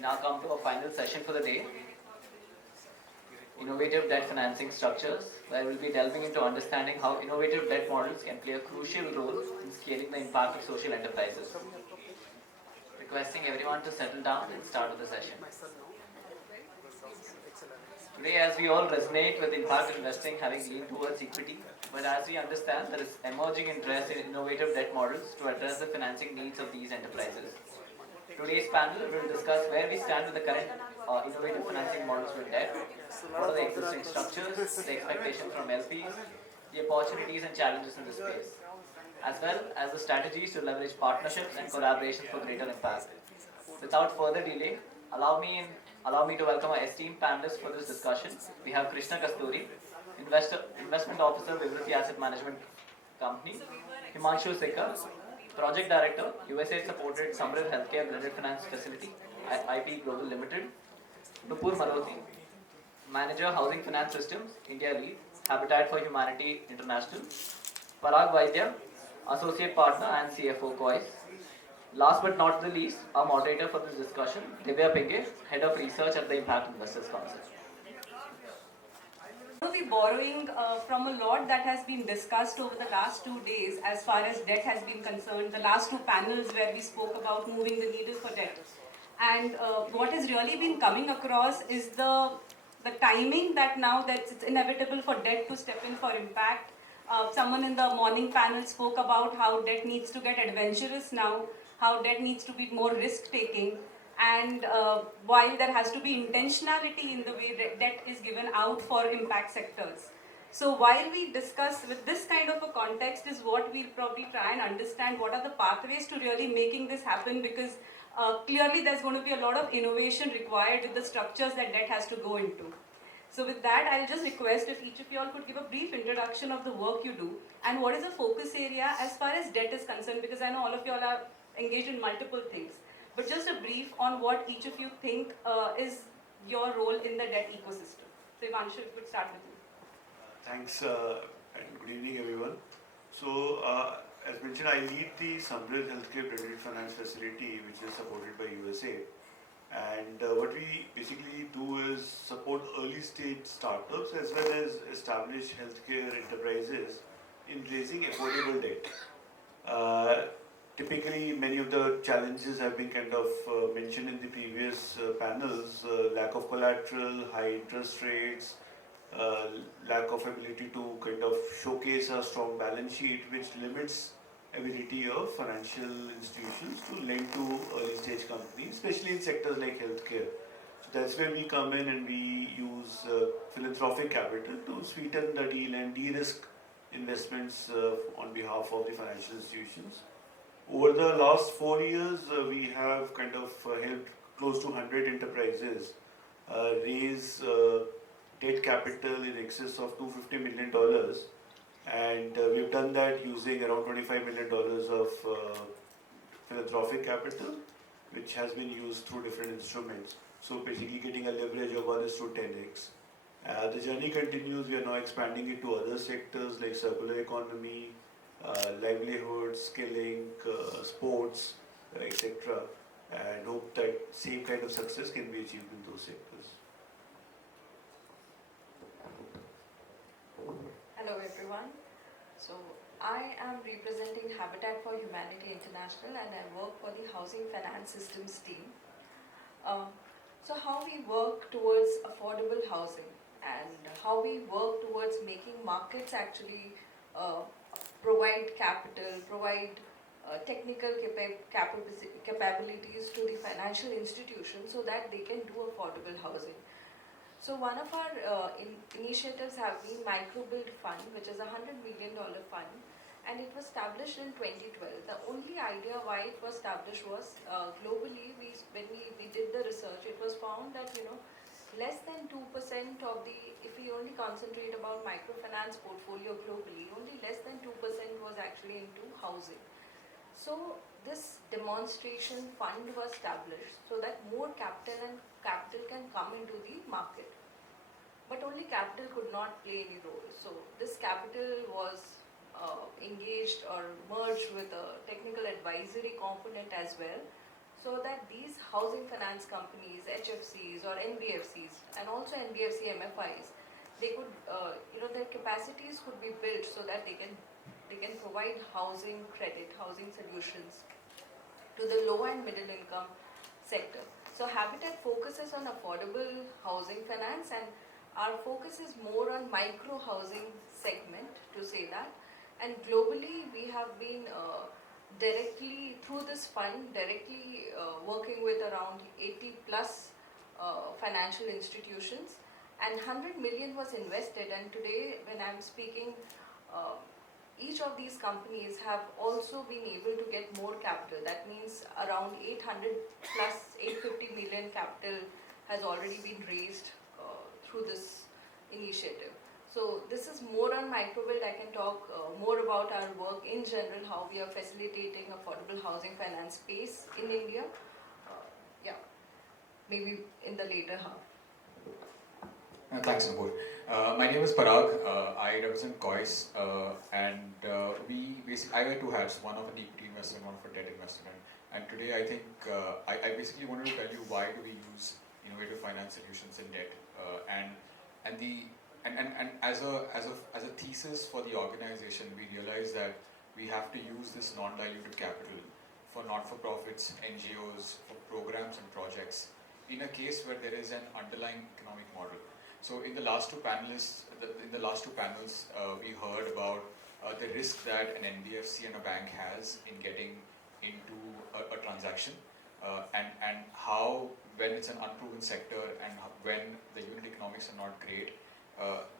We now come to our final session for the day, innovative debt financing structures, where we'll be delving into understanding how innovative debt models can play a crucial role in scaling the impact of social enterprises. Requesting everyone to settle down and start with the session. Today, as we all resonate with impact investing having leaned towards equity, but as we understand there is emerging interest in innovative debt models to address the financing needs of these enterprises. Today's panel will discuss where we stand with the current innovative financing models with debt, what are the existing structures, the expectations from LPs, the opportunities and challenges in this space, as well as the strategies to leverage partnerships and collaborations for greater impact. Without further delay, allow me to welcome our esteemed panelists for this discussion. We have Krishna Kasturi, Investment Officer, Vivruti Asset Management Company, Himanshu Sikka, Project Director, USAID supported Samrid Healthcare Blended Finance Facility, IP Global Limited, Nupur Maloti, Manager Housing Finance Systems, India Lead, Habitat for Humanity International, Parag Vaidya, Associate Partner and CFO COIS. Last but not the least, our moderator for this discussion, Divya Pinge, Head of Research at the Impact Investors Council. We'll be borrowing from a lot that has been discussed over the last 2 days as far as debt has been concerned, the last two panels where we spoke about moving the needle for debt. And what has really been coming across is the timing that now that it's inevitable for debt to step in for impact. Someone in the morning panel spoke about how debt needs to get adventurous now, how debt needs to be more risk-taking, and while there has to be intentionality in the way debt is given out for impact sectors. So while we discuss with this kind of a context is what we'll probably try and understand what are the pathways to really making this happen, because clearly there's going to be a lot of innovation required with the structures that debt has to go into. So with that, I'll just request if each of you all could give a brief introduction of the work you do and what is the focus area as far as debt is concerned, because I know all of you all are engaged in multiple things. But just a brief on what each of you think is your role in the debt ecosystem. So Himanshu, if we could start with you. Thanks and good evening everyone. So as mentioned, I lead the Samrid Healthcare Blended Finance Facility, which is supported by USA. And what we basically do is support early stage startups as well as established healthcare enterprises in raising affordable debt. Typically, many of the challenges have been kind of mentioned in the previous panels, lack of collateral, high interest rates, lack of ability to kind of showcase a strong balance sheet, which limits ability of financial institutions to lend to early stage companies, especially in sectors like healthcare. So that's where we come in and we use philanthropic capital to sweeten the deal and de-risk investments on behalf of the financial institutions. Over the last 4 years, we have kind of helped close to 100 enterprises raise debt capital in excess of $250 million. And we've done that using around $25 million of philanthropic capital, which has been used through different instruments. So basically getting a leverage of 1:10x. The journey continues. We are now expanding it to other sectors like circular economy, livelihood, skilling, sports, etc. And hope that same kind of success can be achieved in those sectors. Hello everyone. So I am representing Habitat for Humanity International and I work for the Housing Finance Systems team. So how we work towards affordable housing and how we work towards making markets actually provide capital, provide technical capabilities to the financial institutions so that they can do affordable housing. So one of our initiatives have been Microbuild Fund, which is a $100 million fund, and it was established in 2012. The only idea why it was established was globally, when we did the research, it was found that less than 2% of the, if we only concentrate about microfinance portfolio globally, only less than 2% was actually into housing. So this demonstration fund was established so that more capital can come into the market. But only capital could not play any role. So this capital was engaged or merged with a technical advisory component as well. so that these housing finance companies, HFCs or NBFCs, and also NBFC MFIs, they could, their capacities could be built so that they can provide housing credit, housing solutions to the low and middle income sector. So Habitat focuses on affordable housing finance, and our focus is more on micro housing segment, to say that. And globally we have been directly through this fund directly working with around 80 plus financial institutions, and 100 million was invested. And today when I'm speaking, uh, each of these companies have also been able to get more capital. That means around 800 plus 850 million capital has already been raised through this initiative. So this is more on microbuild. I can talk more about our work in general, how we are facilitating affordable housing finance space in India. Yeah, maybe in the later half. Thanks, Nupur. My name is Parag. I represent COIS, and I wear two hats, one of an equity investor and one of a debt investor. And today I think I basically wanted to tell you why do we use innovative finance solutions in debt, and as a thesis for the organization, we realized that we have to use this non-dilutive capital for not-for-profits, NGOs, for programs and projects in a case where there is an underlying economic model. So in the last two panels, we heard about the risk that an NBFC and a bank has in getting into a transaction, and how when it's an unproven sector and when the unit economics are not great,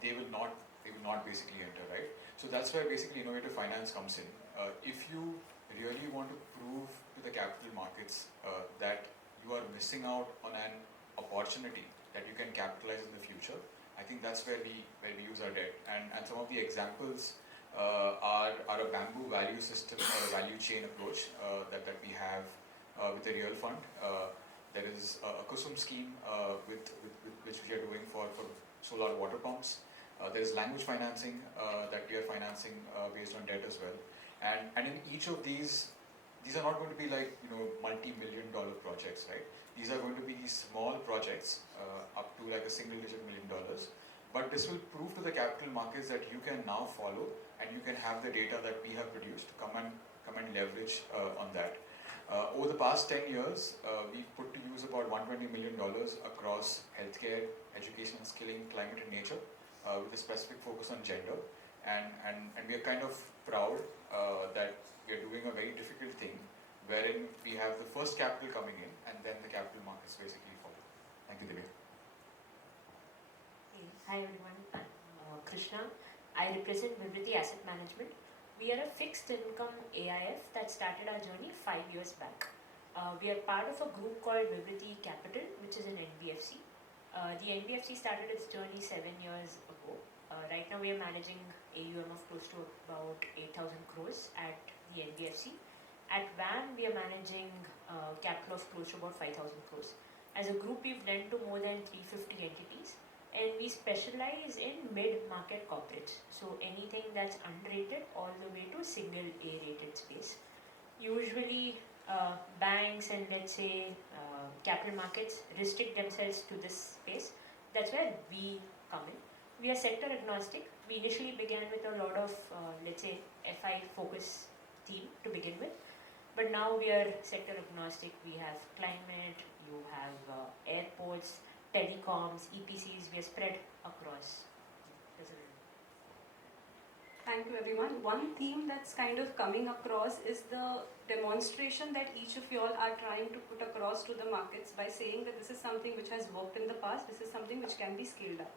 they will not basically enter, right? So that's where basically innovative finance comes in. If you really want to prove to the capital markets that you are missing out on an opportunity that you can capitalize in the future, I think that's where we use our debt. And some of the examples are a bamboo value system or a value chain approach that we have with the Real Fund. There is a Kusum scheme with which we are doing for solar water pumps. There is language financing that we are financing based on debt as well. And in each of these are not going to be like multi-million-dollar projects, right? These are going to be these small projects up to like a single-digit $1 million. But this will prove to the capital markets that you can now follow, and you can have the data that we have produced, come and leverage on that. Over the past 10 years, we've put to use about $120 million across healthcare, education and skilling, climate and nature, with a specific focus on gender. And we are kind of proud that we are doing a very difficult thing, wherein we have the first capital coming in, and then the capital markets basically follow. Thank you, Divya. Hi everyone, I'm Krishna. I represent Vivriti Asset Management. We are a fixed income AIF that started our journey 5 years back. We are part of a group called Vivriti Capital, which is an NBFC. The NBFC started its journey 7 years ago. Right now we are managing AUM of close to about 8,000 crores at the NBFC. At VAM, we are managing capital of close to about 5,000 crores. As a group, we've lent to more than 350 entities, and we specialize in mid-market corporates. So anything that's unrated all the way to single A-rated space. Usually, banks and let's say capital markets restrict themselves to this space. That's where we come in. We are sector agnostic. We initially began with a lot of, let's say, FI focus team to begin with. But now we are sector agnostic. We have climate, you have airports, telecoms, EPCs. We are spread across. Thank you everyone. One theme that's kind of coming across is the demonstration that each of you all are trying to put across to the markets by saying that this is something which has worked in the past, this is something which can be scaled up.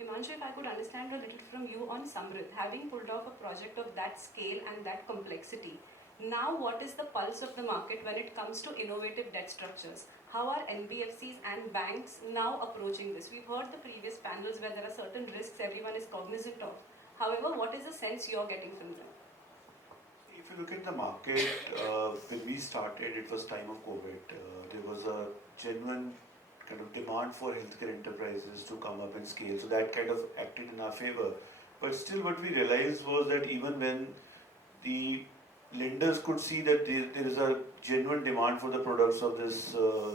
Himanshu, if I could understand a little from you on Samrit, having pulled off a project of that scale and that complexity, now what is the pulse of the market when it comes to innovative debt structures? How are NBFCs and banks now approaching this? We've heard the previous panels where there are certain risks everyone is cognizant of. However, what is the sense you're getting from them? If you look at the market, when we started, it was time of COVID. There was a genuine kind of demand for healthcare enterprises to come up and scale. So that kind of acted in our favor. But still what we realized was that even when the lenders could see that there is a genuine demand for the products of this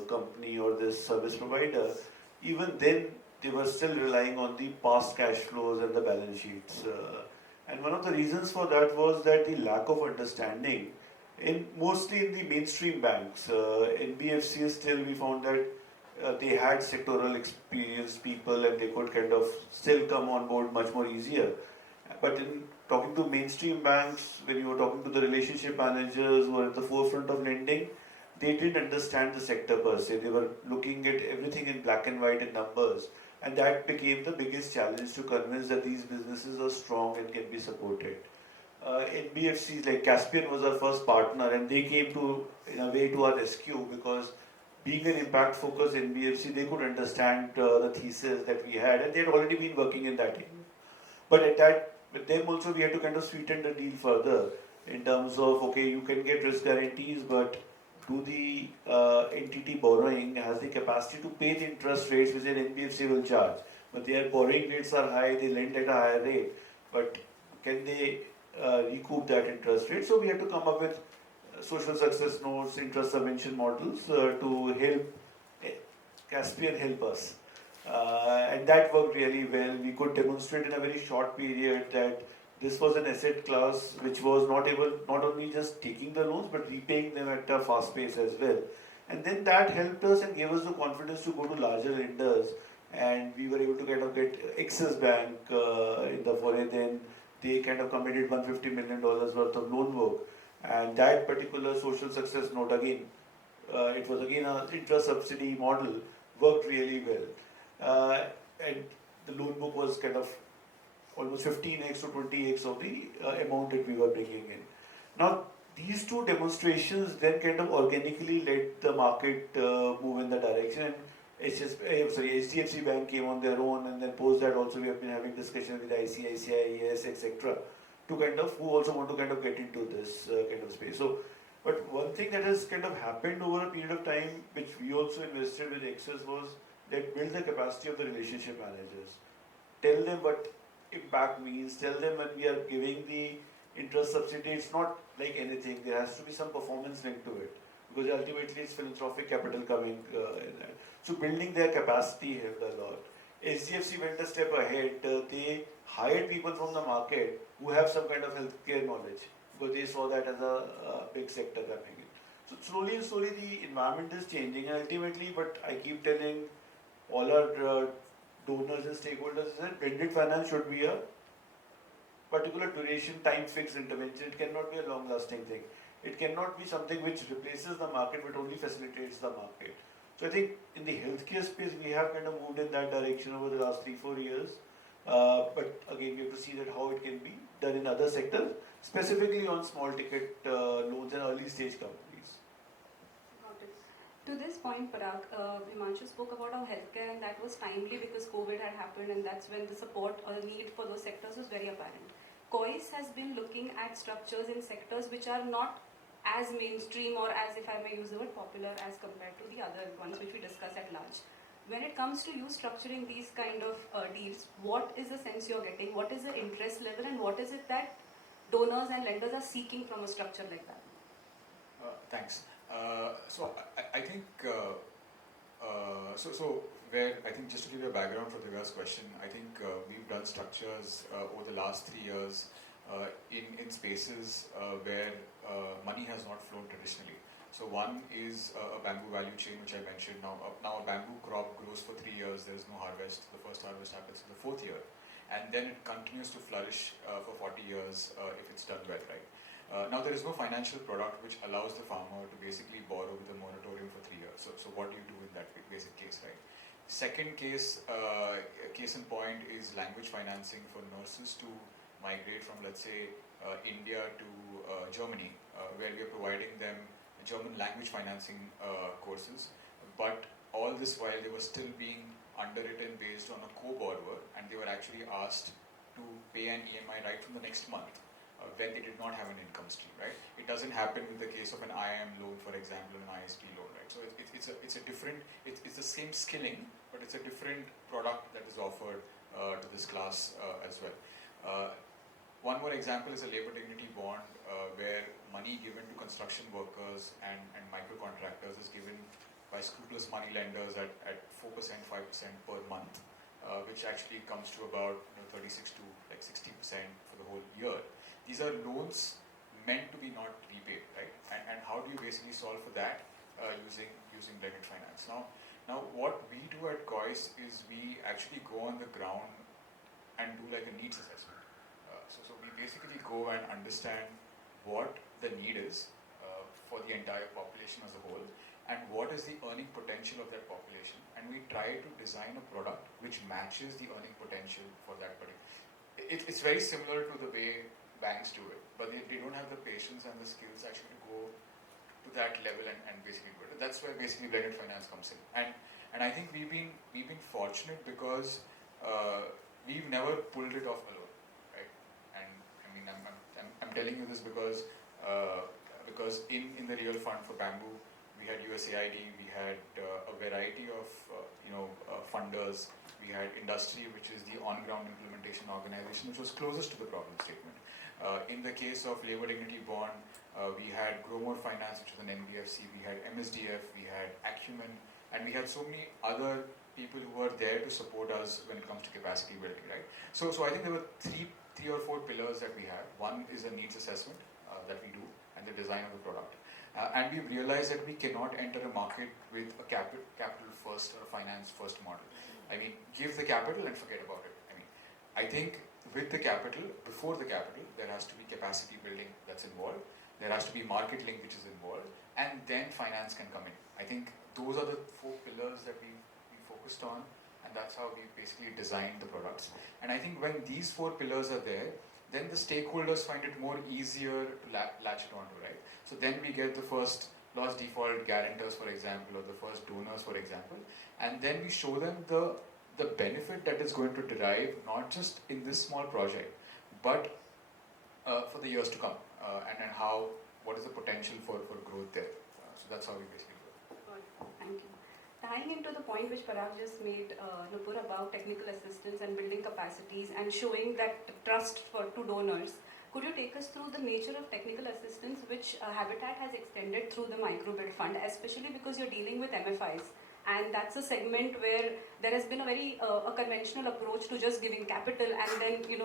company or this service provider, even then they were still relying on the past cash flows and the balance sheets. And one of the reasons for that was that the lack of understanding in mostly in the mainstream banks. NBFCs still we found that they had sectoral experienced people and they could kind of still come on board much more easier. But in talking to mainstream banks, when you were talking to the relationship managers who are at the forefront of lending, they didn't understand the sector per se. They were looking at everything in black and white in numbers. And that became the biggest challenge to convince that these businesses are strong and can be supported. NBFCs like Caspian was our first partner, and they came to, in a way, to our rescue because being an impact focused NBFC, they could understand the thesis that we had, and they had already been working in that area. But at that, with them also, we had to kind of sweeten the deal further in terms of okay, you can get risk guarantees, but do the entity borrowing has the capacity to pay the interest rates which an NBFC will charge. But their borrowing rates are high, they lend at a higher rate, but can they recoup that interest rate? So we had to come up with social success notes, interest subvention models to help Caspian help us. And that worked really well. We could demonstrate in a very short period that this was an asset class which was not only just taking the loans but repaying them at a fast pace as well. And then that helped us and gave us the confidence to go to larger lenders. And we were able to kind of get Axis Bank in the foray. Then they kind of committed $150 million worth of loan work. And that particular social success note again, it was again an interest subsidy model, worked really well. And the loan book was kind of almost 15x to 20x of the amount that we were bringing in. Now, these two demonstrations then kind of organically led the market move in the direction. HDFC Bank came on their own, and then post that also we have been having discussions with ICICI, ES, etc. to kind of who also want to kind of get into this kind of space. So, but one thing that has kind of happened over a period of time, which we also invested with Axis, was that build the capacity of the relationship managers. Tell them what impact means. Tell them when we are giving the interest subsidy, it's not like anything. There has to be some performance linked to it because ultimately it's philanthropic capital coming in that. So building their capacity helped a lot. HDFC went a step ahead. They hired people from the market who have some kind of healthcare knowledge because they saw that as a big sector coming in. So slowly and slowly the environment is changing, and ultimately, but I keep telling all our donors and stakeholders is that blended finance should be a particular duration, time fixed intervention. It cannot be a long lasting thing. It cannot be something which replaces the market but only facilitates the market. So I think in the healthcare space we have kind of moved in that direction over the last 3-4 years. But again, we have to see that how it can be done in other sectors, specifically on small ticket loans and early stage companies. Got it. To this point, Parag, Himanshu spoke about our healthcare, and that was timely because COVID had happened, and that's when the support or the need for those sectors was very apparent. COIS has been looking at structures in sectors which are not as mainstream or as, if I may use the word, popular as compared to the other ones which we discuss at large. When it comes to you structuring these kind of deals, what is the sense you're getting? What is the interest level, and what is it that donors and lenders are seeking from a structure like that? Thanks. So I think where I think just to give you a background for Divya's question, I think we've done structures over the last 3 years in spaces where money has not flown traditionally. So one is a bamboo value chain, which I mentioned. Now a bamboo crop grows for 3 years. There is no harvest. The first harvest happens in the 4th year, and then it continues to flourish for 40 years if it's done well, right? Now there is no financial product which allows the farmer to basically borrow with a moratorium for 3 years. So what do you do in that basic case, right? Second case, case in point is language financing for nurses to migrate from, let's say, India to Germany, where we are providing them German language financing courses, but all this while they were still being underwritten based on a co-borrower, and they were actually asked to pay an EMI right from the next month when they did not have an income stream, right? It doesn't happen with the case of an IIM loan, for example, an ISP loan, right? So it's a different, it's the same skilling, but it's a different product that is offered to this class as well. one more example is a labor dignity bond where money given to construction workers and micro contractors is given by scrupulous money lenders at 4%, 5% per month, which actually comes to about 36 to like 60% for the whole year. These are loans meant to be not repaid, right? And how do you basically solve for that using blended finance? Now what we do at COIS is we actually go on the ground and do like a needs assessment. So we basically go and understand what the need is for the entire population as a whole, and what is the earning potential of that population, and we try to design a product which matches the earning potential for that particular. It's very similar to the way banks do it, but they don't have the patience and the skills actually to go to that level and basically do it. That's where basically blended finance comes in, and I think we've been fortunate because we've never pulled it off alone, right? And I mean I'm telling you this because in the real fund for bamboo, we had USAID, we had a variety of funders, we had industry, which is the on-ground implementation organization, which was closest to the problem statement. In the case of labor dignity bond, we had Grow More Finance, which was an NBFC, we had MSDF, we had Acumen, and we had so many other people who were there to support us when it comes to capacity building, right? So I think there were three or four pillars that we have. One is a needs assessment that we do, and the design of the product. And we've realized that we cannot enter a market with a capital first or a finance first model. I mean, give the capital and forget about it. I think with the capital, before the capital, there has to be capacity building that's involved. There has to be market link which is involved, and then finance can come in. I think those are the four pillars that we focused on, and that's how we basically designed the products. And I think when these four pillars are there, then the stakeholders find it more easier to latch it onto, right? So then we get the first loss default guarantors, for example, or the first donors, for example, and then we show them the benefit that is going to derive, not just in this small project, but for the years to come, and what is the potential for growth there. So that's how we basically do it. Thank you. Tying into the point which Prabhav just made, Nupur, about technical assistance and building capacities and showing that trust to donors, could you take us through the nature of technical assistance which Habitat has extended through the microbuild fund, especially because you're dealing with MFIs, and that's a segment where there has been a very a conventional approach to just giving capital and then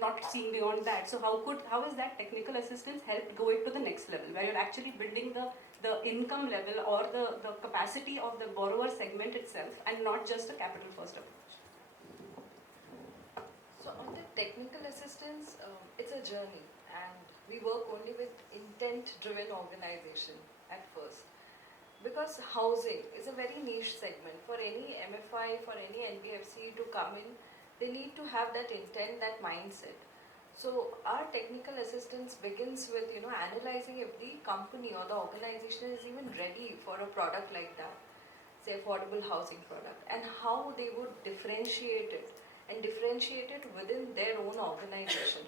not seeing beyond that. So how is that technical assistance helped go it to the next level, where you're actually building the income level or the capacity of the borrower segment itself, and not just a capital first approach? So on the technical assistance, it's a journey, and we work only with intent-driven organization at first. Because housing is a very niche segment. For any MFI, for any NBFC to come in, they need to have that intent, that mindset. So our technical assistance begins with analyzing if the company or the organization is even ready for a product like that, say affordable housing product, and how they would differentiate it within their own organization.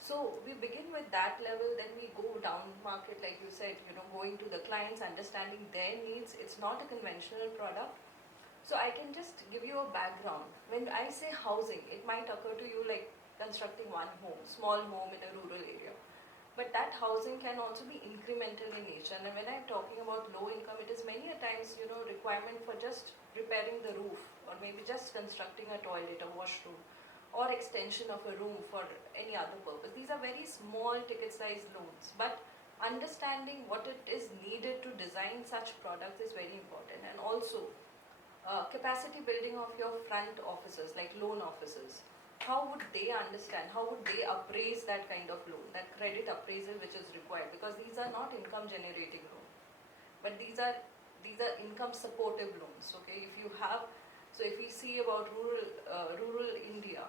So we begin with that level, then we go down market, like you said, going to the clients, understanding their needs. It's not a conventional product. So I can just give you a background. When I say housing, it might occur to you like constructing one home, small home in a rural area. But that housing can also be incremental in nature. And when I'm talking about low income, it is many a times, requirement for just repairing the roof, or maybe just constructing a toilet, a washroom, or extension of a room for any other purpose. These are very small ticket size loans, but understanding what it is needed to design such products is very important. And also capacity building of your front officers, like loan officers. How would they understand, how would they appraise that kind of loan, that credit appraisal which is required? Because these are not income generating loans, but these are income supportive loans. Okay, if we see about rural India,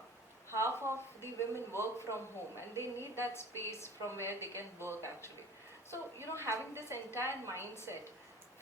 half of the women work from home, and they need that space from where they can work actually. So having this entire mindset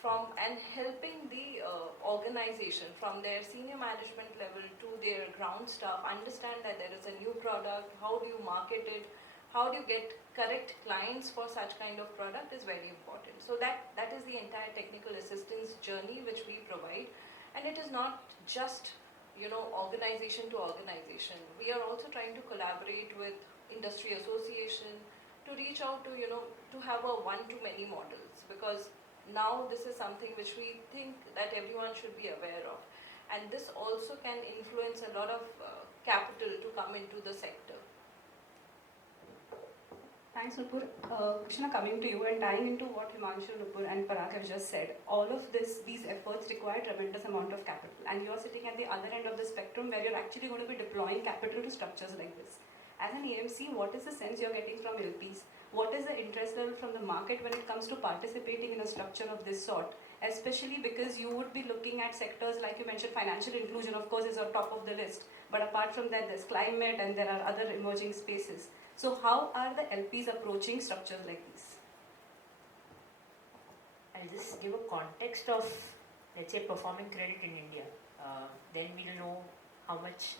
and helping the organization from their senior management level to their ground staff understand that there is a new product, how do you market it, how do you get correct clients for such kind of product is very important. So that is the entire technical assistance journey which we provide, and it is not just organization to organization. We are also trying to collaborate with industry association to reach out to, to have a one-to-many models, because now this is something which we think that everyone should be aware of. And this also can influence a lot of capital to come into the sector. Thanks, Nupur. Krishna, coming to you and tying into what Himanshu, Nupur and Parag have just said, all of these efforts require tremendous amount of capital. And you're sitting at the other end of the spectrum where you're actually going to be deploying capital to structures like this. As an AMC, what is the sense you're getting from LPs? What is the interest level from the market when it comes to participating in a structure of this sort? Especially because you would be looking at sectors like you mentioned, financial inclusion, of course, is on top of the list. But apart from that, there's climate and there are other emerging spaces. So how are the LPs approaching structures like this? I'll just give a context of, let's say, performing credit in India. Then we'll know how much,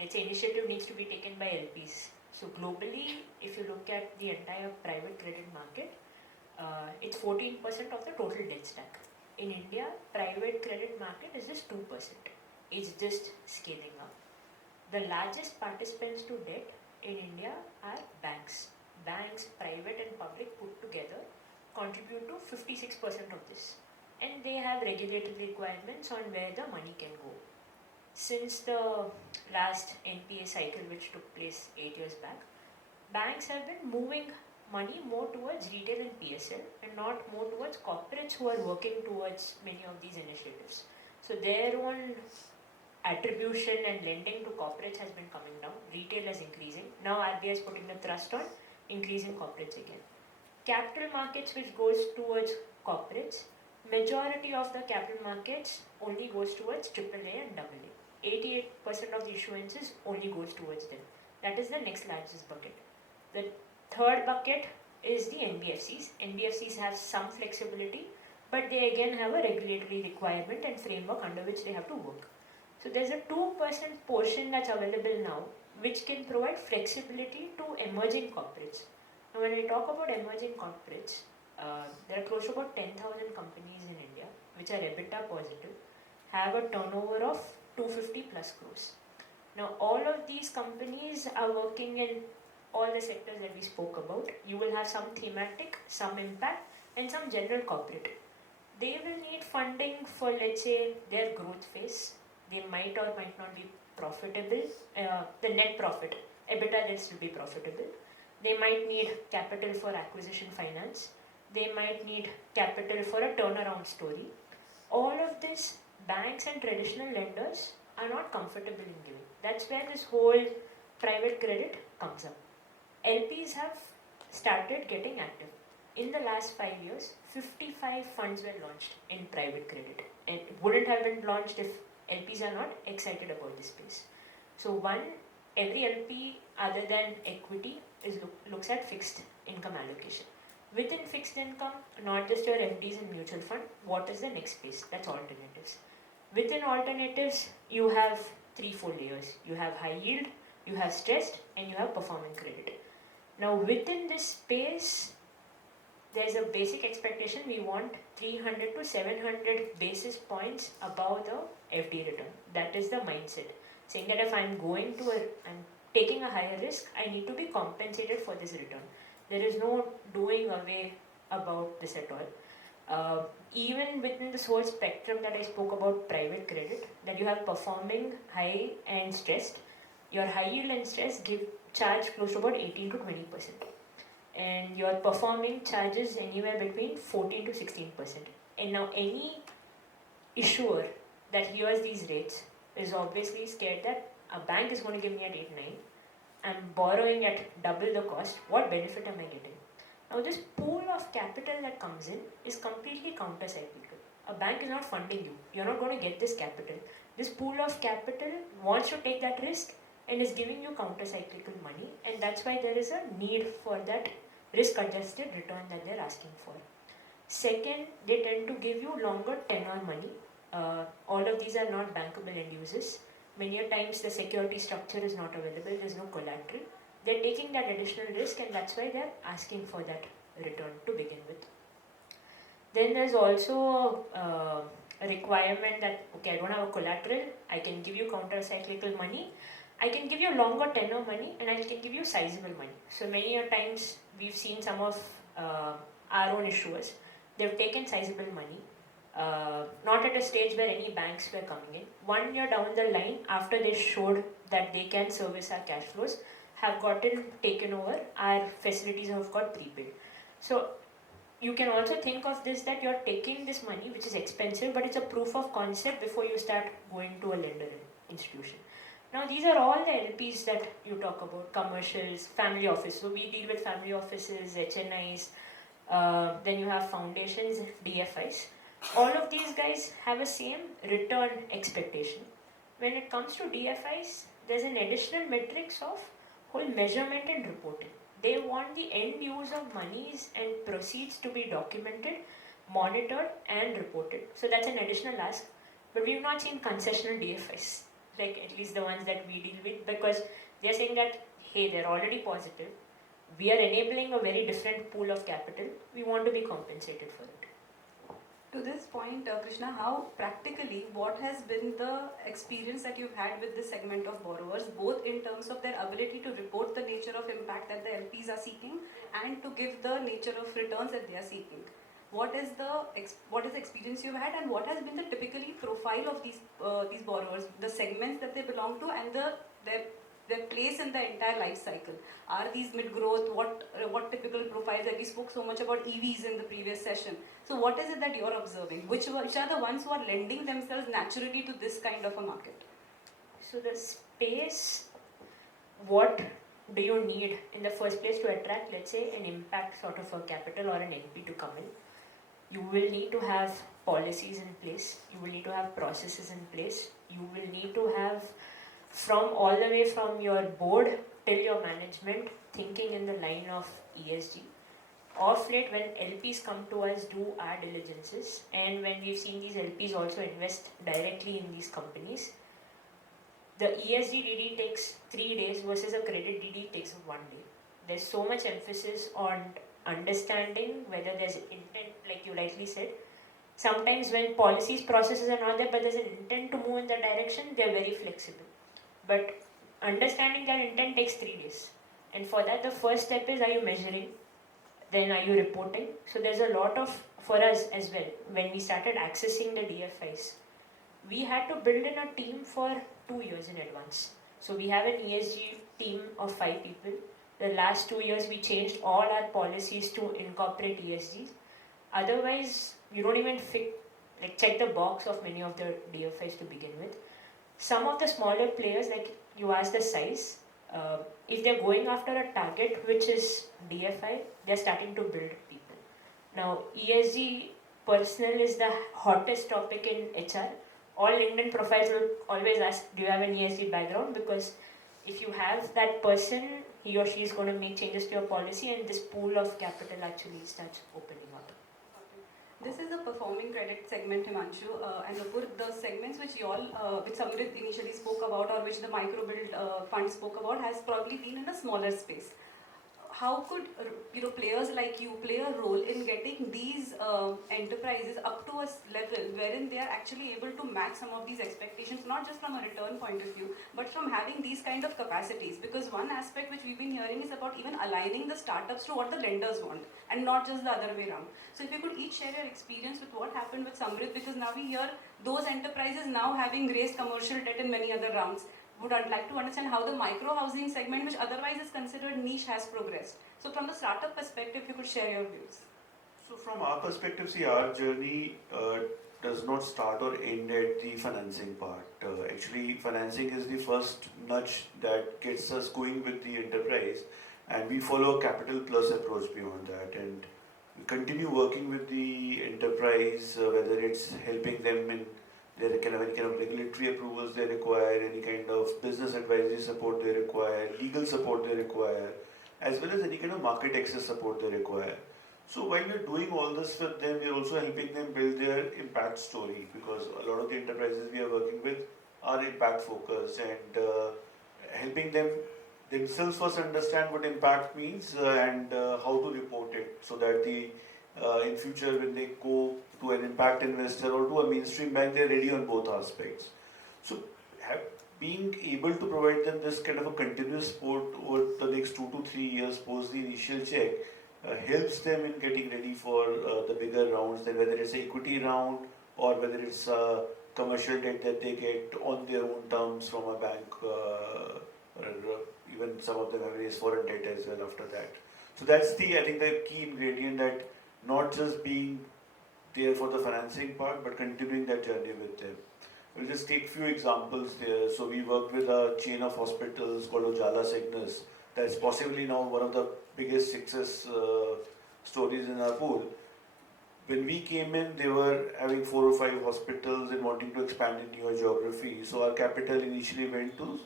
let's say, initiative needs to be taken by LPs. So globally, if you look at the entire private credit market, it's 14% of the total debt stack. In India, private credit market is just 2%. It's just scaling up. The largest participants to debt in India are banks. Banks, private and public put together, contribute to 56% of this. And they have regulatory requirements on where the money can go. Since the last NPA cycle, which took place 8 years back, banks have been moving money more towards retail and PSL and not more towards corporates who are working towards many of these initiatives. So their own attribution and lending to corporates has been coming down. Retail is increasing. Now RBI is putting the thrust on increasing corporates again. Capital markets, which goes towards corporates, majority of the capital markets only goes towards AAA and AA. 88% of the issuances only goes towards them. That is the next largest bucket. The third bucket is the NBFCs. NBFCs have some flexibility, but they again have a regulatory requirement and framework under which they have to work. So there's a 2% portion that's available now, which can provide flexibility to emerging corporates. Now when I talk about emerging corporates, there are close to about 10,000 companies in India which are EBITDA positive, have a turnover of 250 plus crores. Now all of these companies are working in all the sectors that we spoke about. You will have some thematic, some impact and some general corporate. They will need funding for, let's say, their growth phase. They might or might not be profitable, the net profit, EBITDA will still be profitable. They might need capital for acquisition finance. They might need capital for a turnaround story. All of this, banks and traditional lenders are not comfortable in giving. That's where this whole private credit comes up. LPs have started getting active. In the last 5 years, 55 funds were launched in private credit. And it wouldn't have been launched if LPs are not excited about this space. So every LP other than equity looks at fixed income allocation. Within fixed income, not just your FDs and mutual fund, what is the next space? That's alternatives. Within alternatives, you have 3-4 layers. You have high yield, you have stressed, and you have performing credit. Now within this space, there's a basic expectation. We want 300 to 700 basis points above the FD return. That is the mindset. Saying that if I'm taking a higher risk, I need to be compensated for this return. There is no doing away about this at all. Even within this whole spectrum that I spoke about private credit, that you have performing, high and stressed, your high yield and stress charge close to about 18 to 20%. And your performing charges anywhere between 14 to 16%. And now any issuer that hears these rates is obviously scared that a bank is going to give me at 8-9, I'm borrowing at double the cost, what benefit am I getting? Now this pool of capital that comes in is completely counter-cyclical. A bank is not funding you, you're not going to get this capital. This pool of capital wants to take that risk and is giving you counter-cyclical money, and that's why there is a need for that risk-adjusted return that they're asking for. Second, they tend to give you longer tenor money. All of these are not bankable end users. Many a times the security structure is not available, there's no collateral. They're taking that additional risk, and that's why they're asking for that return to begin with. Then there's also a requirement that, okay, I don't have a collateral, I can give you counter-cyclical money, I can give you longer tenure money and I can give you sizable money. So many a times we've seen some of our own issuers, they've taken sizable money, not at a stage where any banks were coming in. 1 year down the line, after they showed that they can service our cash flows, have gotten taken over, our facilities have got prepaid. So you can also think of this that you're taking this money, which is expensive, but it's a proof of concept before you start going to a lender institution. Now, these are all the LPs that you talk about, commercials, family office. So we deal with family offices, HNIs, then you have foundations, DFIs. All of these guys have a same return expectation. When it comes to DFIs, there's an additional matrix of whole measurement and reporting. They want the end use of monies and proceeds to be documented, monitored and reported. So that's an additional ask. But we've not seen concessional DFIs, like at least the ones that we deal with, because they're saying that, hey, they're already positive. We are enabling a very different pool of capital. We want to be compensated for it. To this point, Krishna, how practically, what has been the experience that you've had with this segment of borrowers, both in terms of their ability to report the nature of impact that the LPs are seeking and to give the nature of returns that they are seeking? What is the experience you've had, and what has been the typically profile of these borrowers, the segments that they belong to, and their place in the entire life cycle? Are these mid-growth? What typical profiles? Like we spoke so much about EVs in the previous session. So what is it that you're observing? Which are the ones who are lending themselves naturally to this kind of a market? So the space, what do you need in the first place to attract, let's say, an impact sort of a capital or an LP to come in? You will need to have policies in place. You will need to have processes in place. You will need to have all the way from your board till your management thinking in the line of ESG. Of late, when LPs come to us, do our diligences, and when we've seen these LPs also invest directly in these companies, the ESG DD takes 3 days versus a credit DD takes 1 day. There's so much emphasis on understanding whether there's intent, like you rightly said. Sometimes when policies, processes are not there, but there's an intent to move in that direction, they're very flexible. But understanding that intent takes 3 days. And for that, the first step is, are you measuring? Then are you reporting? So there's a lot of, for us as well, when we started accessing the DFIs, we had to build in a team for 2 years in advance. So we have an ESG team of 5 people. The last 2 years we changed all our policies to incorporate ESG. Otherwise, you don't even check the box of many of the DFIs to begin with. Some of the smaller players, like you asked the size, if they're going after a target which is DFI, they're starting to build people. Now, ESG personnel is the hottest topic in HR. All LinkedIn profiles will always ask, do you have an ESG background? Because if you have that person, he or she is going to make changes to your policy, and this pool of capital actually starts opening up. This is a performing credit segment, Himanshu, and the segments which which Samrit initially spoke about, or which the micro-build fund spoke about, has probably been in a smaller space. How could players like you play a role in getting these enterprises up to a level wherein they are actually able to match some of these expectations, not just from a return point of view, but from having these kind of capacities? Because one aspect which we've been hearing is about even aligning the startups to what the lenders want, and not just the other way around. So if you could each share your experience with what happened with Samrit, because now we hear those enterprises now having raised commercial debt in many other rounds. I'd like to understand how the micro housing segment, which otherwise is considered niche, has progressed. So from the startup perspective, you could share your views. So from our perspective, see, our journey does not start or end at the financing part. Actually, financing is the first nudge that gets us going with the enterprise, and we follow a capital plus approach beyond that, and we continue working with the enterprise, whether it's helping them in any kind of regulatory approvals they require, any kind of business advisory support they require, legal support they require, as well as any kind of market access support they require. So while we're doing all this with them, we're also helping them build their impact story, because a lot of the enterprises we are working with are impact focused, and helping them themselves first understand what impact means and how to report it, so that in future when they go to an impact investor or to a mainstream bank, they're ready on both aspects. So being able to provide them this kind of a continuous support over the next 2 to 3 years post the initial check helps them in getting ready for the bigger rounds, then whether it's an equity round or whether it's a commercial debt that they get on their own terms from a bank, or even some of them have raised foreign debt as well after that. So that's I think the key ingredient, that not just being there for the financing part, but continuing that journey with them. We'll just take few examples there. So we worked with a chain of hospitals called Ujala Cygnus. That's possibly now one of the biggest success stories in our pool. When we came in, they were having 4 or 5 hospitals and wanting to expand in newer geography. So our capital initially went to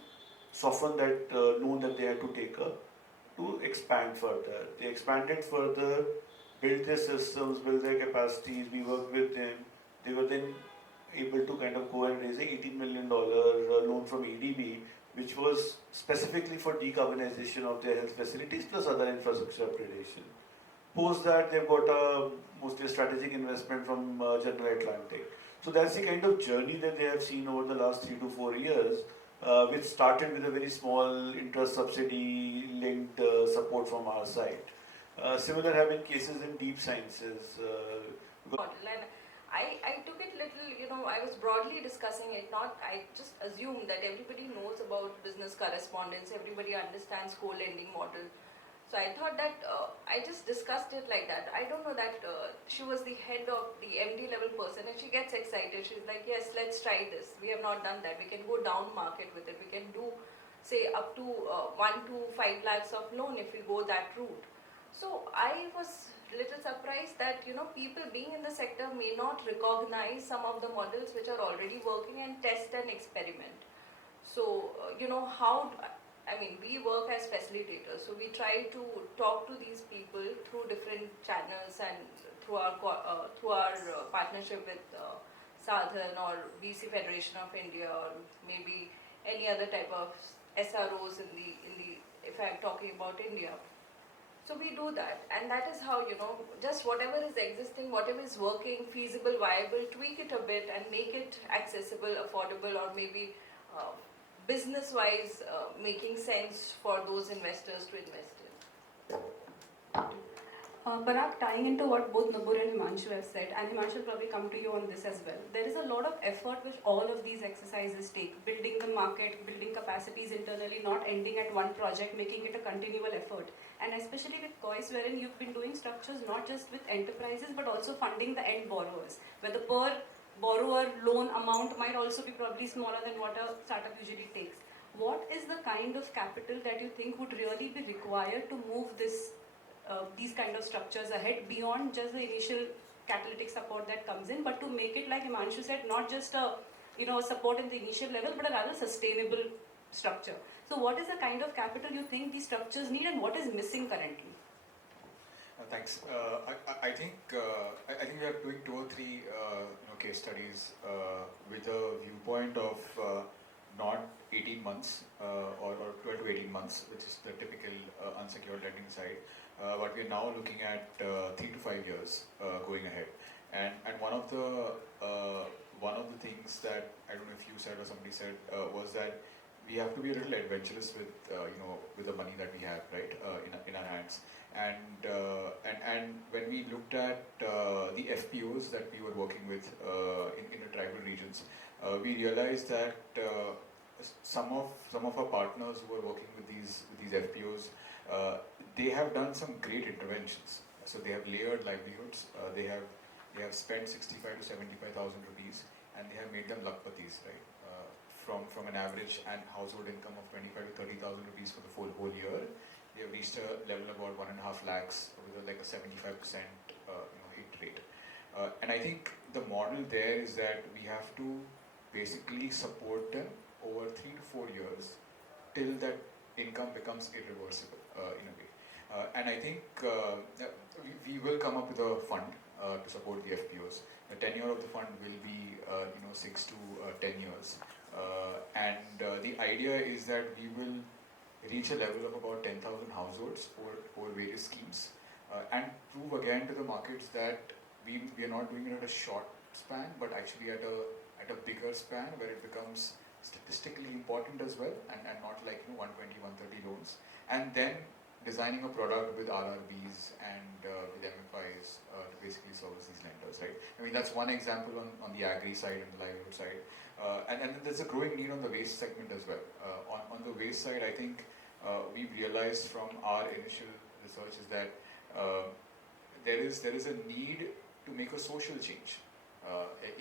soften that loan that they had to take up to expand further. They expanded further, built their systems, built their capacities. We worked with them. They were then able to kind of go and raise a $18 million loan from EDB, which was specifically for decarbonization of their health facilities plus other infrastructure upgradation. Post that, they've got mostly a strategic investment from General Atlantic. So that's the kind of journey that they have seen over the last 3 to 4 years, which started with a very small interest subsidy linked support from our side. Similar have been cases in deep sciences. Model. And I took it little, I was broadly discussing it, I just assumed that everybody knows about business correspondence, everybody understands co-lending model. So I thought that I just discussed it like that. I don't know that she was the head of the MD level person and she gets excited. She's like, yes, let's try this. We have not done that. We can go down market with it. We can do, say, up to 1 to 5 lakhs of loan if we go that route. So I was little surprised that people being in the sector may not recognize some of the models which are already working and test and experiment. So we work as facilitators, so we try to talk to these people through different channels and through our partnership with Sadhan or BC Federation of India or maybe any other type of SROs in the if I'm talking about India. So we do that, and that is how, just whatever is existing, whatever is working, feasible, viable, tweak it a bit and make it accessible, affordable, or maybe business-wise making sense for those investors to invest in. Parag, tying into what both Nupur and Himanshu have said, and Himanshu will probably come to you on this as well. There is a lot of effort which all of these exercises take, building the market, building capacities internally, not ending at one project, making it a continual effort. And especially with COIS, wherein you've been doing structures not just with enterprises, but also funding the end borrowers, where the per borrower loan amount might also be probably smaller than what a startup usually takes. What is the kind of capital that you think would really be required to move these kind of structures ahead beyond just the initial catalytic support that comes in, but to make it, like Himanshu said, not just a support in the initial level, but a rather sustainable structure. So what is the kind of capital you think these structures need, and what is missing currently? Thanks. I think we are doing 2 or 3 case studies with a viewpoint of not 18 months or 12 to 18 months, which is the typical unsecured lending side. But we are now looking at 3 to 5 years going ahead. And one of the things that I don't know if you said or somebody said was that we have to be a little adventurous with with the money that we have, right, in our hands. And when we looked at the FPOs that we were working with in the tribal regions, we realized that some of our partners who are working with these FPOs, they have done some great interventions. So they have layered livelihoods. They have spent 65 to 75,000 rupees, and they have made them lakpatis, right? From an average and household income of 25 to 30,000 rupees for the whole year, they have reached a level of about 1.5 lakhs with like a 75% hit rate. And I think the model there is that we have to basically support them over 3 to 4 years till that income becomes irreversible in a way. And I think we will come up with a fund to support the FPOs. The tenure of the fund will be 6 to 10 years. And the idea is that we will reach a level of about 10,000 households over various schemes and prove again to the markets that we are not doing it at a short span, but actually at a bigger span where it becomes statistically important as well, and not like 120, 130 loans, and then designing a product with RRBs and with MFIs to basically service these lenders, right? I mean, that's one example on the agri side and the livelihood side. And then there's a growing need on the waste segment as well. On the waste side, I think we've realized from our initial research is that there is a need to make a social change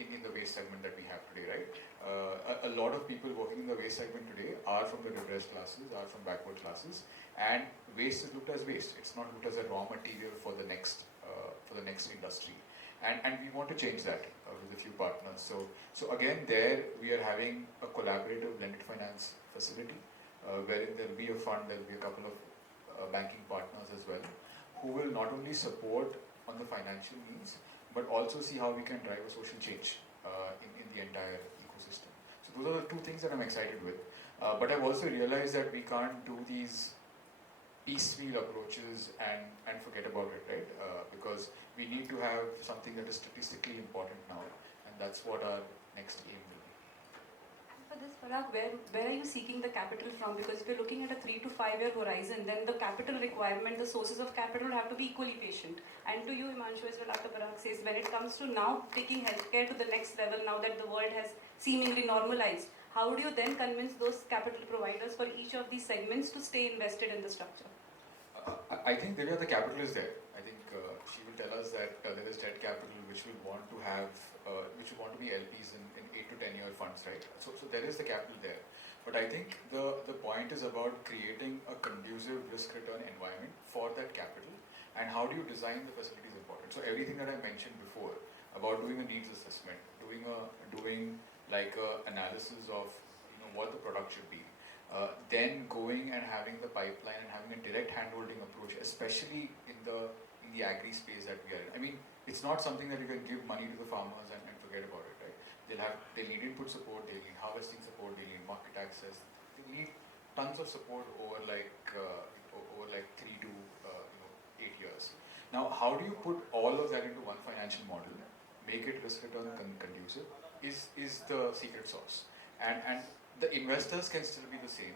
in the waste segment that we have today, right? A lot of people working in the waste segment today are from the repressed classes, are from backward classes, and waste is looked as waste. It's not looked as a raw material for the next industry. And we want to change that with a few partners. So again, there we are having a collaborative blended finance facility wherein there will be a fund, there will be a couple of banking partners as well, who will not only support on the financial needs, but also see how we can drive a social change in the entire ecosystem. So those are the two things that I'm excited with. But I've also realized that we can't do these piecemeal approaches and forget about it, right? Because we need to have something that is statistically important now, and that's what our next aim will be. For this, Parag, where are you seeking the capital from? Because if you're looking at a 3 to 5 year horizon, then the capital requirement, the sources of capital have to be equally patient. And to you, Himanshu, as well, after Parag says, when it comes to now taking healthcare to the next level, now that the world has seemingly normalized, how do you then convince those capital providers for each of these segments to stay invested in the structure? I think Divya, the capital is there. I think she will tell us that there is debt capital which will want to have, which will want to be LPs in 8 to 10 year funds, right? So there is the capital there. But I think the point is about creating a conducive risk return environment for that capital, and how do you design the facilities is important. So everything that I mentioned before about doing a needs assessment, doing like a analysis of what the product should be, then going and having the pipeline and having a direct handholding approach, especially in the agri space that we are in. I mean, it's not something that you can give money to the farmers and forget about it, right? They'll need input support, they'll need harvesting support, they'll need market access, they need tons of support over like 3 to 8 years. Now, how do you put all of that into one financial model, make it risk return conducive, is the secret sauce. And the investors can still be the same,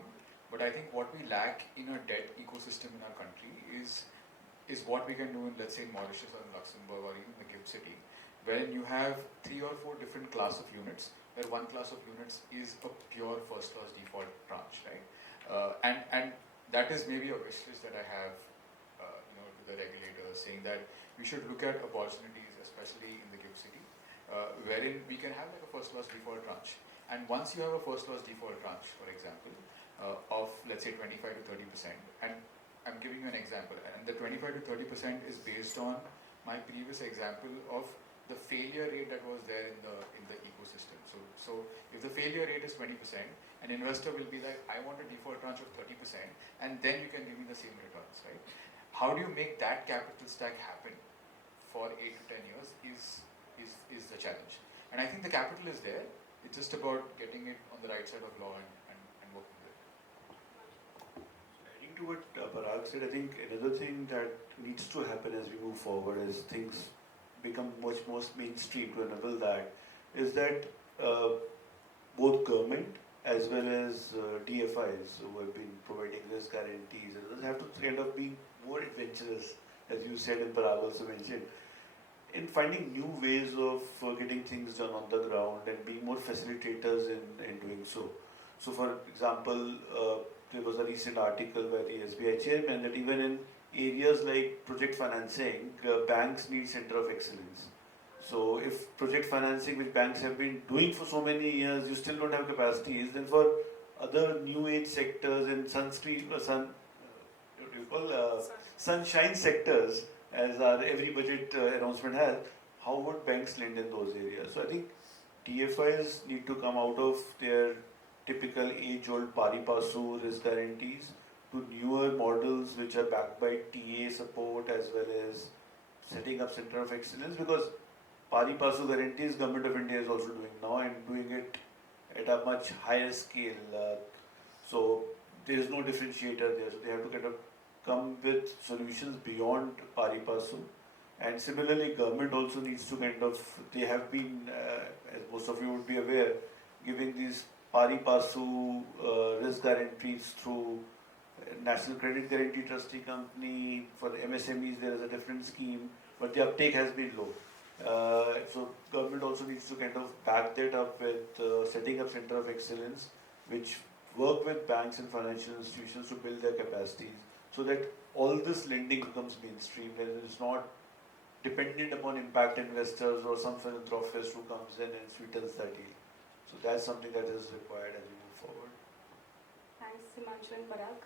but I think what we lack in a debt ecosystem in our country is what we can do in, let's say, in Mauritius or in Luxembourg or even the Gift City, wherein you have 3 or 4 different class of units, where one class of units is a pure first class default tranche, right? And that is maybe a wish list that I have, to the regulators, saying that we should look at opportunities, especially in the Gift City, wherein we can have like a first class default tranche. And once you have a first class default tranche, for example, of let's say 25 to 30%, and I'm giving you an example, and the 25 to 30% is based on my previous example of the failure rate that was there in the ecosystem. So if the failure rate is 20%, an investor will be like, I want a default tranche of 30%, and then you can give me the same returns, right? How do you make that capital stack happen for 8 to 10 years is the challenge. And I think the capital is there. It's just about getting it on the right side of law and working with it. Adding to what Parag said, I think another thing that needs to happen as we move forward as things become much more mainstream to enable that is that both government as well as DFIs who have been providing risk guarantees and others have to kind of be more adventurous, as you said and Parag also mentioned, in finding new ways of getting things done on the ground and being more facilitators in doing so. So for example, there was a recent article by the SBI chairman that even in areas like project financing, banks need center of excellence. So if project financing, which banks have been doing for so many years, you still don't have capacities, then for other new age sectors and sunshine sectors, as our every budget announcement has, how would banks lend in those areas? So I think DFIs need to come out of their typical age-old pari passu risk guarantees to newer models which are backed by TA support as well as setting up center of excellence, because pari passu guarantees Government of India is also doing now and doing it at a much higher scale. So there is no differentiator there. So they have to kind of come with solutions beyond pari passu. And similarly, government also needs to kind of, they have been, as most of you would be aware, giving these pari passu risk guarantees through National Credit Guarantee Trustee Company. For MSMEs, there is a different scheme, but the uptake has been low. So government also needs to kind of back that up with setting up center of excellence, which work with banks and financial institutions to build their capacities, so that all this lending becomes mainstream and it's not dependent upon impact investors or some philanthropist who comes in and sweetens the deal. So that's something that is required as we move forward. Thanks, Himanshu and Parag.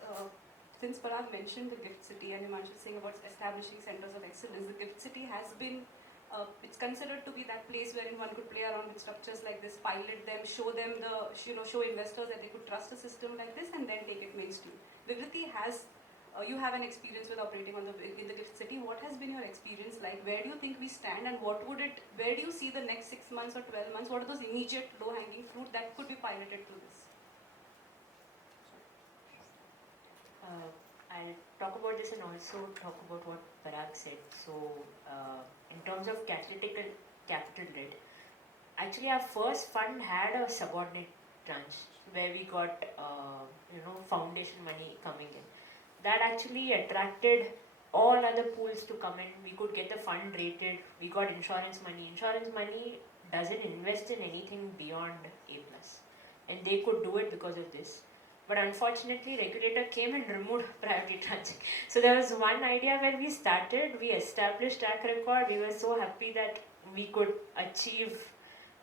Since Parag mentioned the Gift City and Himanshu saying about establishing centers of excellence, the Gift City has been, it's considered to be that place wherein one could play around with structures like this, pilot them, show them the, show investors that they could trust a system like this and then take it mainstream. Vigriti has, you have an experience with operating on in the Gift City. What has been your experience like? Where do you think we stand and where do you see the next 6 months or 12 months? What are those immediate low-hanging fruit that could be piloted through this? I'll talk about this and also talk about what Parag said. So, in terms of capital rate, actually our first fund had a subordinate tranche where we got foundation money coming in. That actually attracted all other pools to come in. We could get the fund rated. We got insurance money. Insurance money doesn't invest in anything beyond A+, and they could do it because of this. But unfortunately, regulator came and removed priority tranching. So there was one idea where we started, we established track record, we were so happy that we could achieve,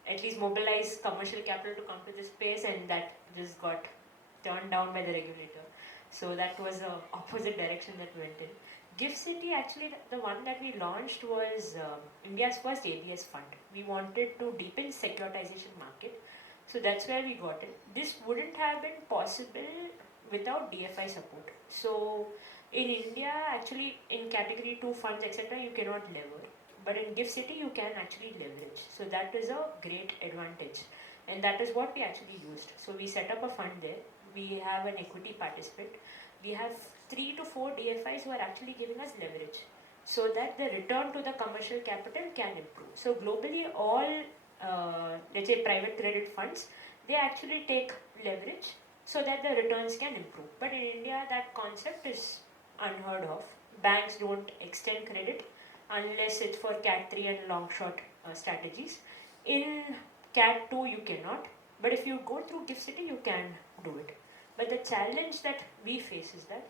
at least mobilize commercial capital to come to this space, and that just got turned down by the regulator. So that was the opposite direction that went in. Gift City, actually the one that we launched was India's first ABS fund. We wanted to deepen securitization market. So that's where we got it. This wouldn't have been possible without DFI support. So in India, actually in category 2 funds, etc., you cannot lever. But in Gift City, you can actually leverage. So that is a great advantage. And that is what we actually used. So we set up a fund there. We have an equity participant. We have 3 to 4 DFIs who are actually giving us leverage, so that the return to the commercial capital can improve. So globally, all let's say private credit funds, they actually take leverage so that the returns can improve. But in India, that concept is unheard of. Banks don't extend credit unless it's for Cat 3 and long short strategies. In Cat 2, you cannot. But if you go through Gift City, you can do it. But the challenge that we face is that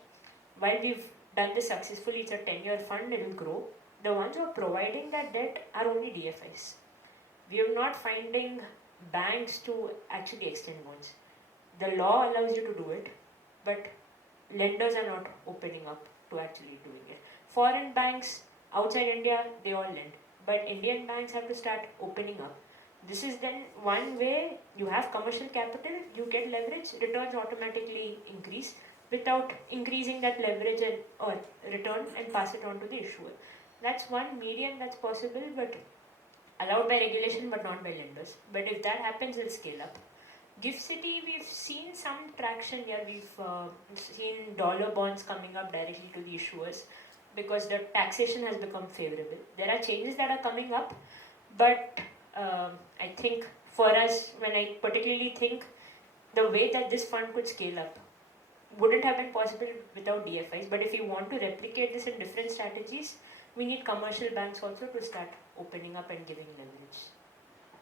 while we've done this successfully, it's a 10-year fund, it will grow. The ones who are providing that debt are only DFIs. We are not finding banks to actually extend bonds. The law allows you to do it, but lenders are not opening up to actually doing it. Foreign banks outside India, they all lend, but Indian banks have to start opening up. This is then one way you have commercial capital, you get leverage, returns automatically increase without increasing that leverage or return and pass it on to the issuer. That's one medium that's possible, but allowed by regulation but not by lenders. But if that happens, it'll scale up. Gift City, we've seen some traction here. We've seen dollar bonds coming up directly to the issuers because the taxation has become favorable. There are changes that are coming up, but I think for us, when I particularly think the way that this fund could scale up wouldn't have been possible without DFIs. But if you want to replicate this in different strategies, we need commercial banks also to start opening up and giving leverage.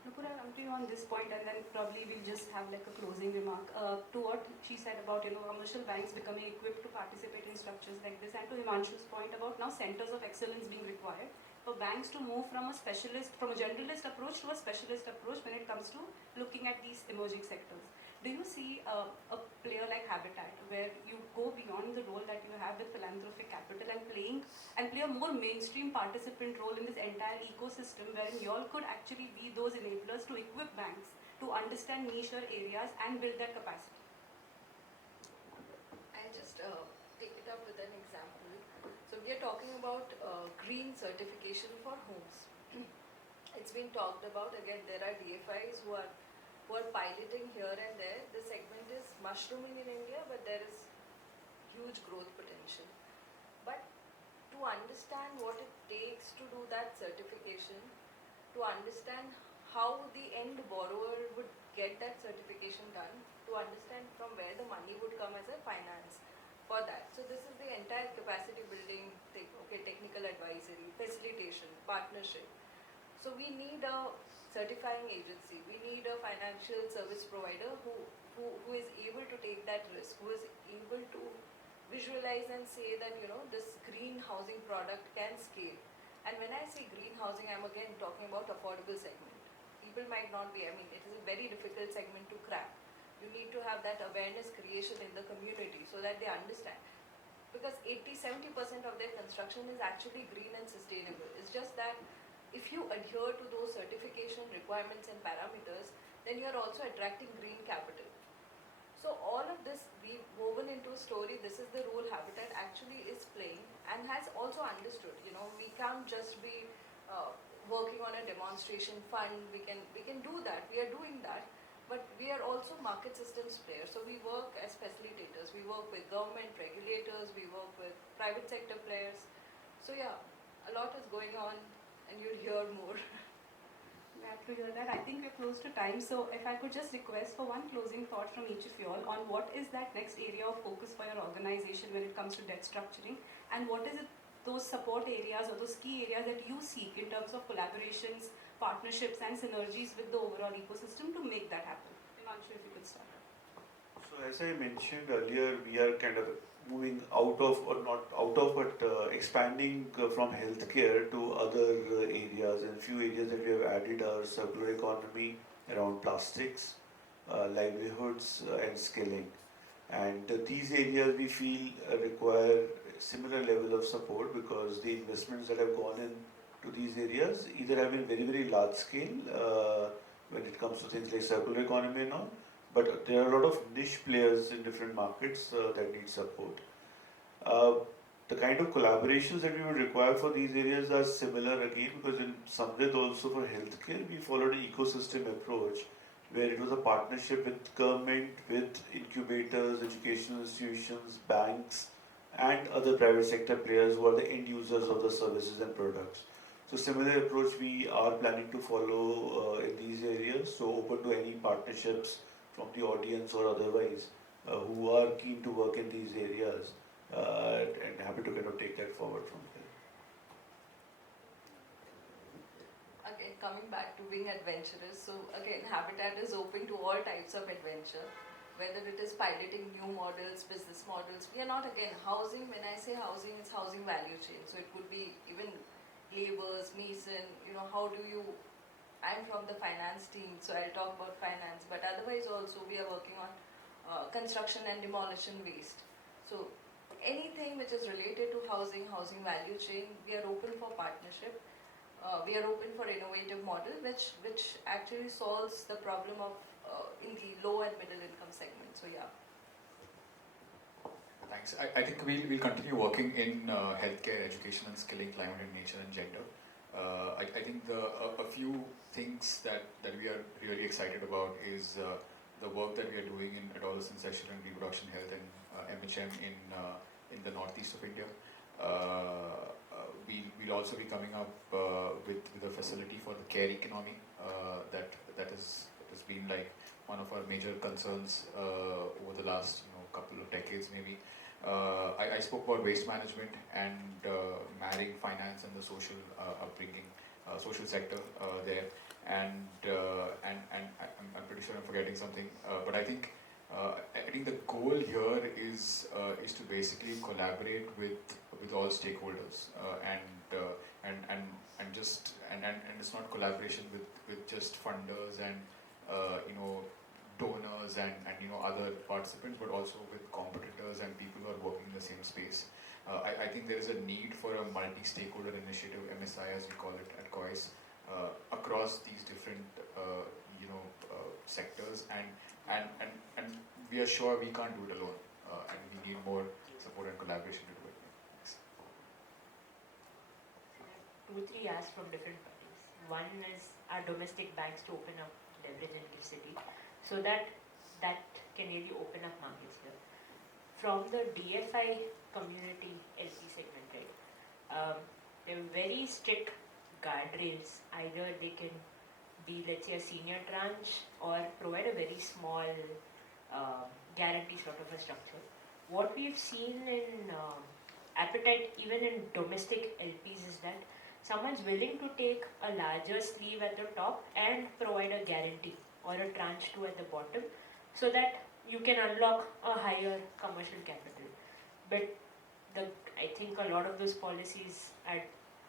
Nupur, I'll come to you on this point, and then probably we'll just have like a closing remark to what she said about commercial banks becoming equipped to participate in structures like this, and to Himanshu's point about now centers of excellence being required for banks to move from a generalist approach to a specialist approach when it comes to looking at these emerging sectors. Do you see a player like Habitat where you go beyond the role that you have with philanthropic capital and play a more mainstream participant role in this entire ecosystem, wherein you all could actually be those enablers to equip banks to understand niche areas and build their capacity? I'll just take it up with an example. So we are talking about green certification for homes. It's been talked about. Again, there are DFIs who are piloting here and there. The segment is mushrooming in India, but there is huge growth potential. But to understand what it takes to do that certification, to understand how the end borrower would get that certification done to understand from where the money would come as a finance for that. So this is the entire capacity building thing, okay, technical advisory, facilitation, partnership. So we need a certifying agency, we need a financial service provider who is able to take that risk, who is able to visualize and say that, you know, this green housing product can scale. And when I say green housing, I'm again talking about affordable segment. People might not be, I mean, it is a very difficult segment to crack. You need to have that awareness creation in the community so that they understand. Because 80-70% of their construction is actually green and sustainable. It's just that if you adhere to those certification requirements and parameters, then you're also attracting green capital. So all of this we've woven into a story. This is the role Habitat actually is playing and has also understood. You know, we can't just be working on a demonstration fund. We can do that. We are doing that, but we are also market systems players. So we work as facilitators. We work with government regulators. We work with private sector players. So yeah, a lot is going on, and you'll hear more. Glad to hear that. I think we're close to time, so if I could just request for one closing thought from each of you all on what is that next area of focus for your organization when it comes to debt structuring, and what is it, those support areas or those key areas that you seek in terms of collaborations, partnerships and synergies with the overall ecosystem to make that happen. Himanshu, if you could start. So as I mentioned earlier, we are kind of moving out of, or not out of, but expanding from healthcare to other areas. And few areas that we have added are circular economy around plastics, livelihoods, and skilling. And these areas we feel require similar level of support because the investments that have gone in to these areas either have been very, very large scale when it comes to things like circular economy and all, but there are a lot of niche players in different markets that need support. The kind of collaborations that we would require for these areas are similar again, because in Samrit also for healthcare we followed an ecosystem approach where it was a partnership with government, with incubators, educational institutions, banks and other private sector players who are the end users of the services and products. So similar approach we are planning to follow in these areas, so open to any partnerships from the audience or otherwise who are keen to work in these areas and happy to kind of take that forward from there. Again, coming back to being adventurous, so again, Habitat is open to all types of adventure, whether it is piloting new models, business models. We are not, again, housing, when I say housing, it's housing value chain. So it could be even laborers, mason, you know, how do you, I'm from the finance team, so I'll talk about finance, but otherwise also we are working on construction and demolition waste. So anything which is related to housing, housing value chain, we are open for partnership. We are open for innovative model which actually solves the problem of in the low and middle income segment. So yeah. Thanks. I think we'll continue working in healthcare, education and skilling, climate and nature and gender. I think a few things that we are really excited about is the work that we are doing in adolescent sexual and reproduction health and MHM in the northeast of India. We'll also be coming up with a facility for the care economy that has been like one of our major concerns over the last couple of decades maybe. I spoke about waste management and marrying finance and the social upbringing, social sector there, and I'm pretty sure I'm forgetting something. But I think the goal here is to basically collaborate with all stakeholders and it's not collaboration with just funders and donors and other participants, but also with competitors and people who are working in the same space. I think there is a need for a multi-stakeholder initiative, MSI as we call it at COIS, across these different sectors, and we are sure we can't do it alone, and we need more support and collaboration to do it. Thanks. 2-3 asks from different parties. One is our domestic banks to open up leverage in city, so that can really open up markets here. From the DFI community LP segment, right? There are very strict guardrails. Either they can be let's say a senior tranche or provide a very small guarantee sort of a structure. What we've seen in appetite even in domestic LPs is that someone's willing to take a larger sleeve at the top and provide a guarantee or a tranche 2 at the bottom so that you can unlock a higher commercial capital. But I think a lot of those policies are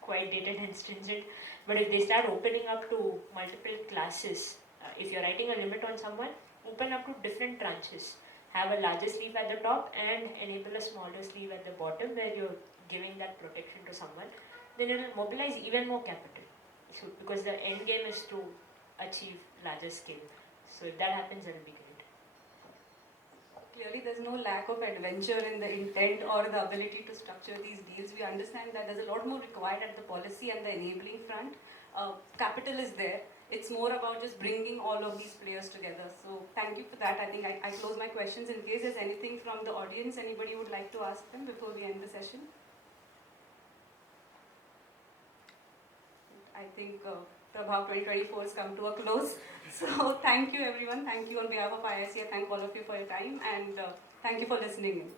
quite dated and stringent. But if they start opening up to multiple classes, if you're writing a limit on someone, open up to different tranches. Have a larger sleeve at the top and enable a smaller sleeve at the bottom where you're giving that protection to someone. Then it will mobilize even more capital. So, because the end game is to achieve larger scale. So if that happens, that will be great. Clearly, there's no lack of adventure in the intent or the ability to structure these deals. We understand that there's a lot more required at the policy and the enabling front. Capital is there. It's more about just bringing all of these players together. So thank you for that. I think I close my questions. In case there's anything from the audience, anybody would like to ask them before we end the session? I think Prabhav 2024 has come to a close. So thank you everyone. Thank you on behalf of IIC. I thank all of you for your time and thank you for listening in.